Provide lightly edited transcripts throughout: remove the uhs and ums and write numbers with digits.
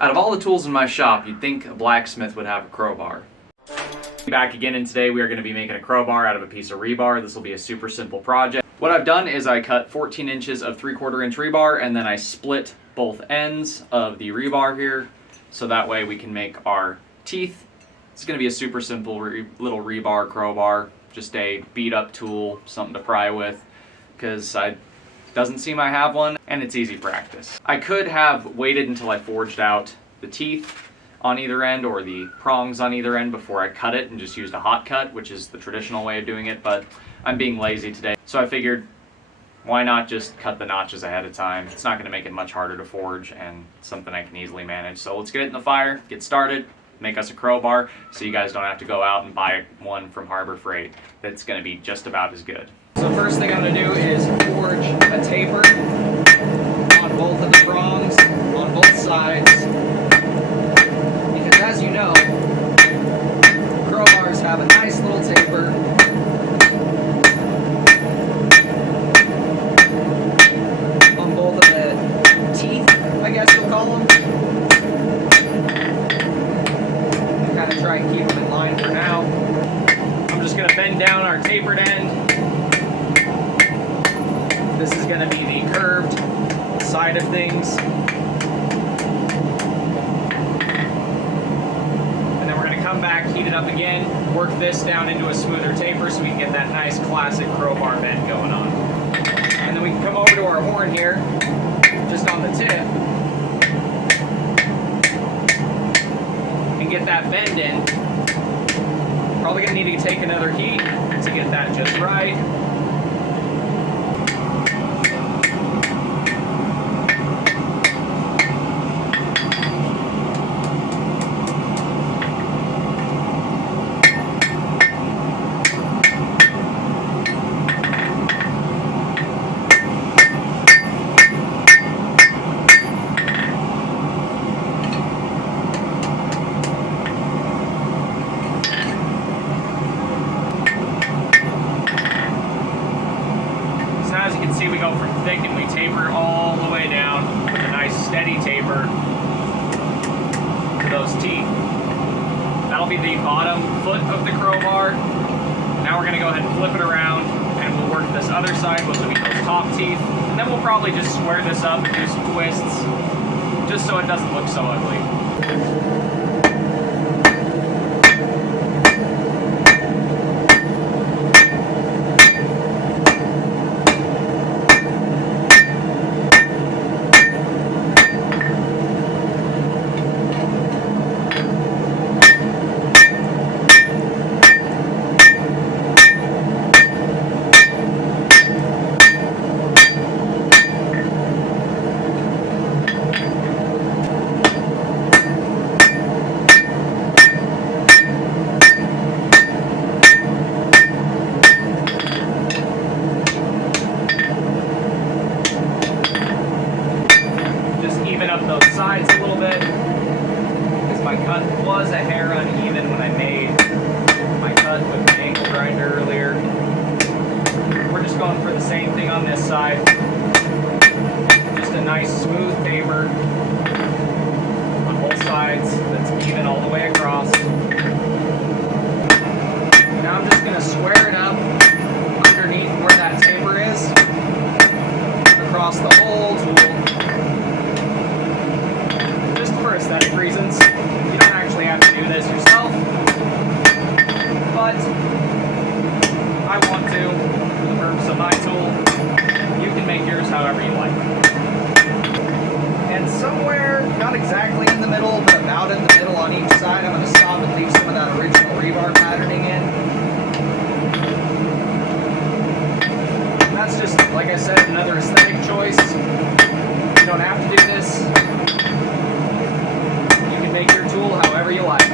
Out of all the tools in my shop, you'd think a blacksmith would have a crowbar. Back again, and today we are going to be making a crowbar out of a piece of rebar. This will be a super simple project. What I've done is I cut 14 inches of 3/4 inch rebar, and then I split both ends of the rebar here, so that way we can make our teeth. It's going to be a super simple little rebar crowbar, just a beat up tool, something to pry with, because doesn't seem I have one, and it's easy practice. I could have waited until I forged out the teeth on either end or the prongs on either end before I cut it and just used a hot cut, which is the traditional way of doing it, but I'm being lazy today. So I figured, why not just cut the notches ahead of time? It's not going to make it much harder to forge, and something I can easily manage. So let's get it in the fire, get started, make us a crowbar, so you guys don't have to go out and buy one from Harbor Freight that's going to be just about as good. So first thing I'm going to do is forge a taper on both of the prongs, on both sides. Because as you know, crowbars have a nice little taper. On both of the teeth, I guess you'll call them. And kind of try and keep them in line for now. I'm just going to bend down our tapered end. This is going to be the curved side of things. And then we're going to come back, heat it up again, work this down into a smoother taper so we can get that nice classic crowbar bend going on. And then we can come over to our horn here, just on the tip, and get that bend in. Probably going to need to take another heat to get that just right. As you can see, we go from thick and we taper all the way down with a nice steady taper to those teeth. That'll be the bottom foot of the crowbar. Now we're going to go ahead and flip it around, and we'll work this other side, which will be those top teeth. And then we'll probably just square this up and do some twists, just so it doesn't look so ugly. Sides a little bit, because my cut was a hair uneven when I made my cut with the angle grinder earlier. We're just going for the same thing on this side. Just a nice smooth taper on both sides that's even all the way across. Now I'm just going to square it up underneath where that taper is, across the whole tool. For aesthetic reasons. You don't actually have to do this yourself, but I want to for the purpose of my tool. You can make yours however you like. And somewhere, not exactly in the middle, but about in the middle on each side, I'm going to stop and leave some of that original rebar patterning in. And that's just, like I said, another aesthetic choice. You don't have to do this. Make your tool however you like.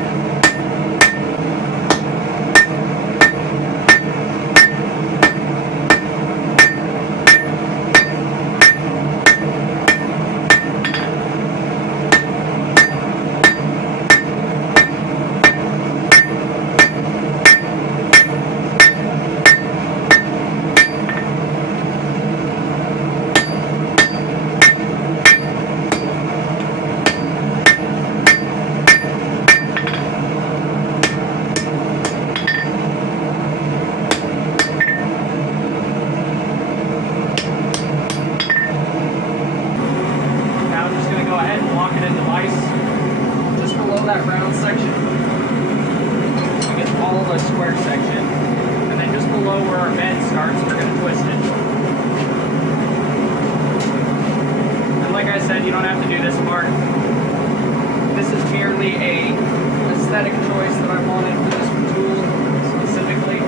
it in the vise just below that round section. We get all the square section. And then just below where our bend starts, we're going to twist it. And like I said, you don't have to do this part. This is merely a aesthetic choice that I wanted for this tool specifically.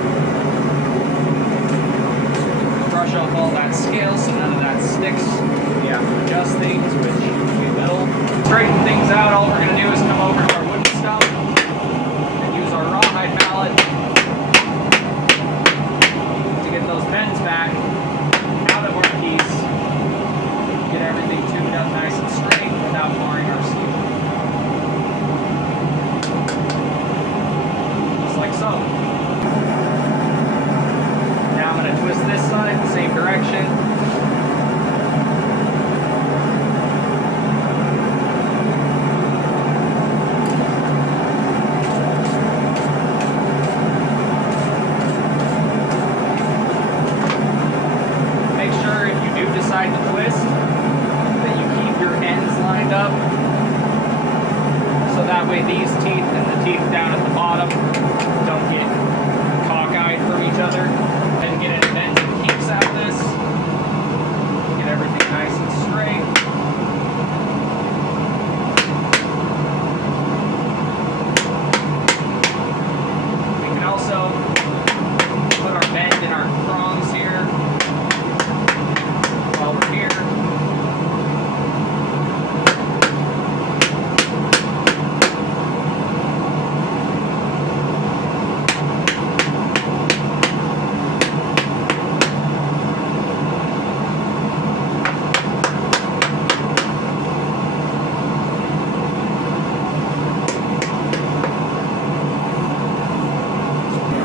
Brush off all that scale so none of that sticks. We have to adjust things, which we will. Straighten things out, all we're going to do is come over to our wooden stump and use our rawhide mallet to get those bends back out of our piece. Get everything tuned up nice and straight without marring our steel. Just like so. Now I'm going to twist this side, the same direction. Decide to twist, that you keep your ends lined up so that way these teeth and the teeth down at the bottom don't get cockeyed from each other. And get it bent and keeps out this. Get everything nice and straight. We can also put our bend in our prongs here. Over here.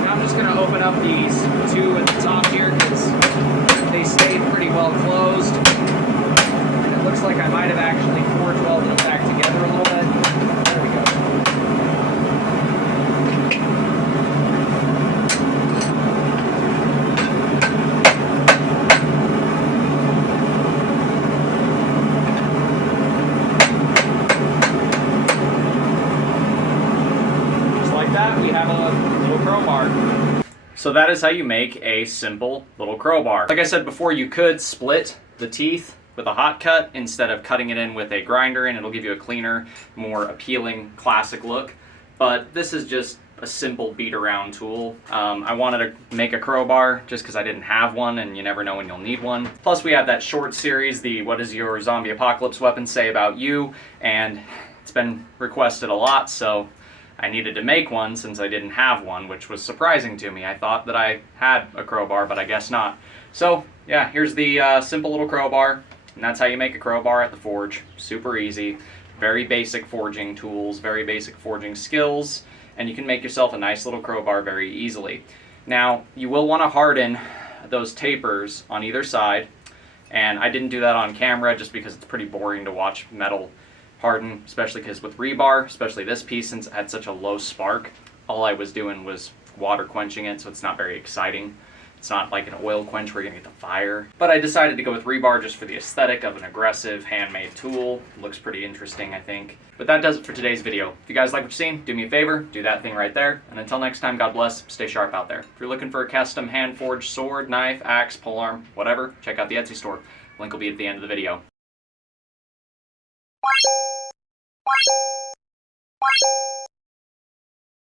Now I'm just going to open up these two at the top here because they stay pretty well closed. And it looks like I might have actually 412 them back together a little bit. There we go. Just like that, we have a little crowbar. So that is how you make a simple little crowbar. Like I said before, you could split the teeth with a hot cut instead of cutting it in with a grinder, and it'll give you a cleaner, more appealing, classic look. But this is just a simple beat around tool. I wanted to make a crowbar just because I didn't have one, and you never know when you'll need one. Plus we have that short series, the what does your zombie apocalypse weapon say about you, and it's been requested a lot, so I needed to make one since I didn't have one, which was surprising to me. I thought that I had a crowbar, but I guess not. So yeah, here's the simple little crowbar, and that's how you make a crowbar at the forge. Super easy, very basic forging tools, very basic forging skills, and you can make yourself a nice little crowbar very easily. Now, you will want to harden those tapers on either side, and I didn't do that on camera just because it's pretty boring to watch metal harden, especially because with rebar, especially this piece, since it had such a low spark, all I was doing was water quenching it, so it's not very exciting. It's not like an oil quench where you're gonna get the fire. But I decided to go with rebar just for the aesthetic of an aggressive handmade tool. It looks pretty interesting, I think. But that does it for today's video. If you guys like what you've seen, do me a favor, do that thing right there. And until next time, God bless, stay sharp out there. If you're looking for a custom hand-forged sword, knife, axe, polearm, whatever, check out the Etsy store. Link will be at the end of the video.